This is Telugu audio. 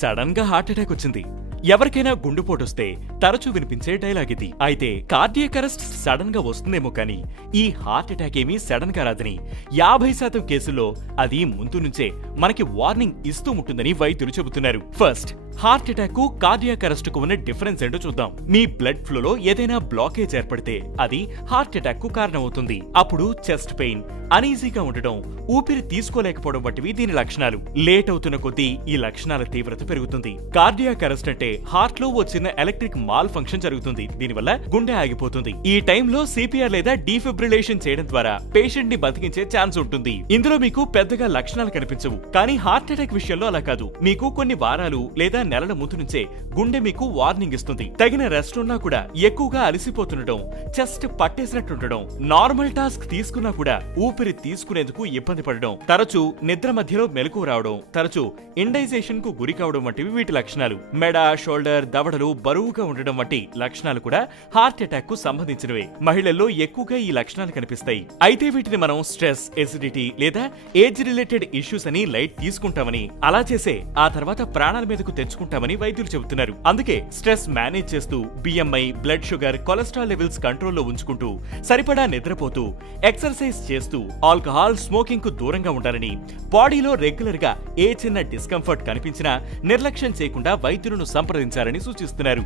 సడన్గా హార్ట్ అటాక్ వచ్చింది. ఎవరికైనా గుండెపోటొస్తే తరచూ వినిపించే డైలాగ్ ఇది. అయితే కార్డియక్ అరెస్ట్ సడన్గా వస్తుందేమో కానీ ఈ హార్ట్ అటాక్ ఏమీ సడన్గా రాదని యాభై శాతం కేసుల్లో అది ముందు నుంచే మనకి వార్నింగ్ ఇస్తూ ఉంటుందని వైద్యులు చెబుతున్నారు. ఫస్ట్ హార్ట్ అటాక్కు కార్డియాక్ అరెస్ట్కు ఉన్న డిఫరెన్స్ ఏంటో చూద్దాం. మీ బ్లడ్ ఫ్లోలో ఏదైనా బ్లాకేజ్ ఏర్పడితే అది హార్ట్ అటాక్కు కారణమవుతుంది. అప్పుడు చెస్ట్ పెయిన్ అనీజీగా ఉండటం ఊపిరి తీసుకోలేకపోవడం వంటివి దీని లక్షణాలు. లేట్ అవుతున్న కొద్దీ ఈ లక్షణాల తీవ్రత పెరుగుతుంది. కార్డియాక్ అరెస్ట్ అంటే హార్ట్లో ఓ చిన్న ఎలక్ట్రిక్ మాల్ ఫంక్షన్ జరుగుతుంది. దీనివల్ల గుండె ఆగిపోతుంది. ఈ టైంలో సిపిఆర్ లేదా డీఫిబ్రిలేషన్ చేయడం ద్వారా పేషెంట్ని బతికించే ఛాన్స్ ఉంటుంది. ఇందులో మీకు పెద్దగా లక్షణాలు కనిపించవు. కానీ హార్ట్ అటాక్ విషయంలో అలా కాదు. మీకు కొన్ని వారాలు లేదా నెలల ముందు నుంచే గుండె మీకు వార్నింగ్ ఇస్తుంది. తగిన రెస్ట్ ఉన్నా కూడా ఎక్కువగా అలసిపోతుండటం చెస్ట్ పట్టేసినట్టుండడం నార్మల్ టాస్క్ తీసుకున్నా కూడా ఊపిరి తీసుకునేందుకు ఇబ్బంది పడడం తరచూ నిద్ర మధ్యలో మెలకు రావడం తరచూ ఇండైజేషన్కు గురి కావడం వంటివి వీటి లక్షణాలు. మెడ షోల్డర్ దవడలు బరువుగా ఉండడం వంటి లక్షణాలు కూడా హార్ట్ అటాక్కు సంబంధించినవే. మహిళల్లో ఎక్కువగా ఈ లక్షణాలు కనిపిస్తాయి. అయితే వీటిని మనం స్ట్రెస్ ఎసిడిటీ లేదా ఏజ్ రిలేటెడ్ ఇష్యూస్ అని లైట్ తీసుకుంటామని అలా చేసే ఆ తర్వాత ప్రాణాల మీదకు తెచ్చుకుంటామని వైద్యులు చెబుతున్నారు. అందుకే స్ట్రెస్ మేనేజ్ చేస్తూ BMI blood sugar cholesterol levels కంట్రోల్లో ఉంచుకుంటూ సరిపడా నిద్రపోతూ ఎక్సర్సైజ్ చేస్తూ ఆల్కహాల్ స్మోకింగ్కు దూరంగా ఉండాలని బాడీలో రెగ్యులర్గా ఏ చిన్న డిస్కంఫర్ట్ కనిపించినా నిర్లక్ష్యం చేయకుండా వైద్యులను సంప్రదించాలని సూచిస్తున్నారు.